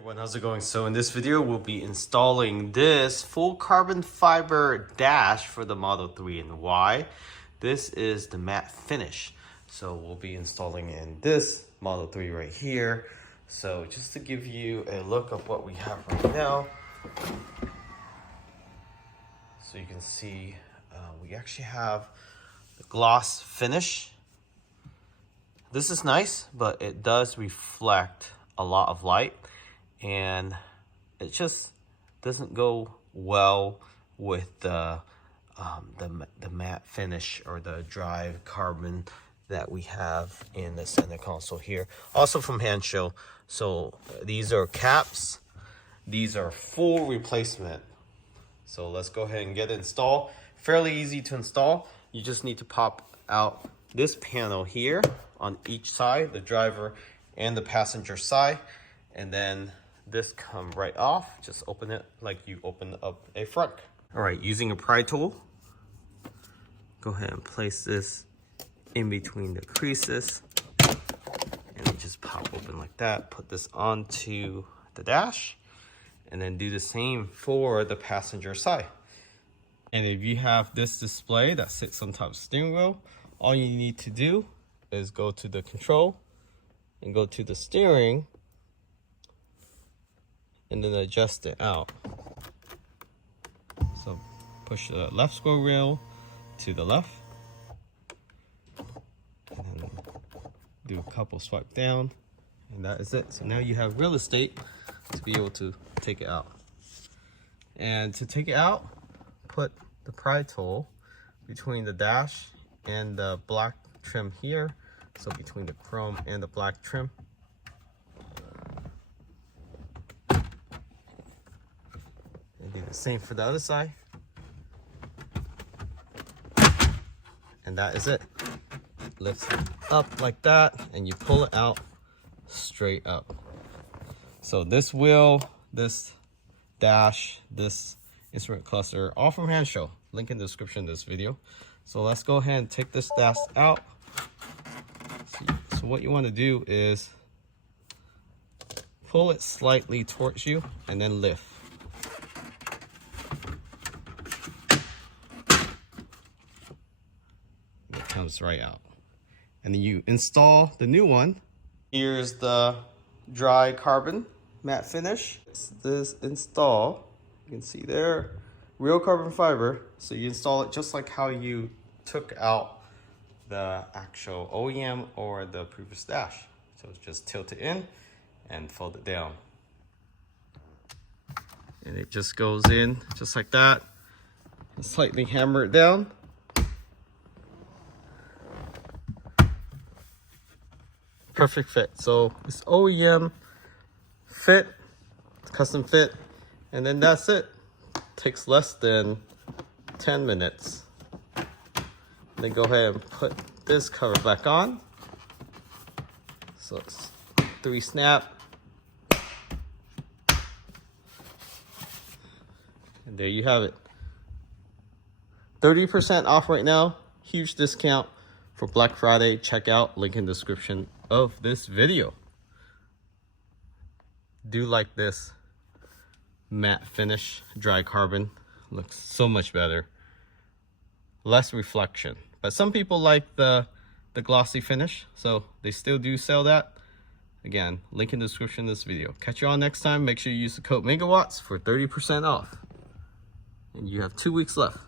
Everyone, how's it going? So in this video we'll be installing this full carbon fiber dash for the Model 3. And why? This is the matte finish, so we'll be installing in this Model 3 right here. So just to give you a look of what we have right now, so you can see we actually have the gloss finish. This is nice, but it does reflect a lot of light, and it just doesn't go well with the matte finish or the dry carbon that we have in the center console here. Also from Hansshow. So these are caps. These are full replacement. So let's go ahead and get it installed. Fairly easy to install. You just need to pop out this panel here on each side, the driver and the passenger side, and then this come right off. Just open it like you open up a front. All right, using a pry tool, go ahead and place this in between the creases and then just pop open like that. Put this onto the dash and then do the same for the passenger side. And if you have this display that sits on top of the steering wheel, all you need to do is go to the control and go to the steering and then adjust it out. So push the left scroll wheel to the left and then do a couple swipe down, and that is it. So now you have real estate to be able to take it out. And to take it out, put the pry tool between the dash and the black trim here. So between the chrome and the black trim. And do the same for the other side. And that is it. Lift it up like that and you pull it out straight up. So this wheel, this dash, this instrument cluster, all from Hansshow. Link in the description of this video. So let's go ahead and take this dash out. So what you want to do is pull it slightly towards you and then lift. It comes right out. And then you install the new one. Here's the dry carbon matte finish. It's this install. You can see there, real carbon fiber. So you install it just like how you took out the actual OEM or the previous dash. So just tilt it in and fold it down. And it just goes in just like that. And slightly hammer it down. Perfect fit. So it's OEM fit, custom fit, and then that's it. Takes less than 10 minutes. Then go ahead and put this cover back on. So it's 3 snap. And there you have it. 30% off right now. Huge discount for Black Friday. Check out, link in the description of this video. Do like this matte finish, dry carbon. Looks so much better. Less reflection. But some people like the glossy finish, so they still do sell that. Again, link in the description of this video. Catch you all next time. Make sure you use the code megawatts for 30% off. And you have 2 weeks left.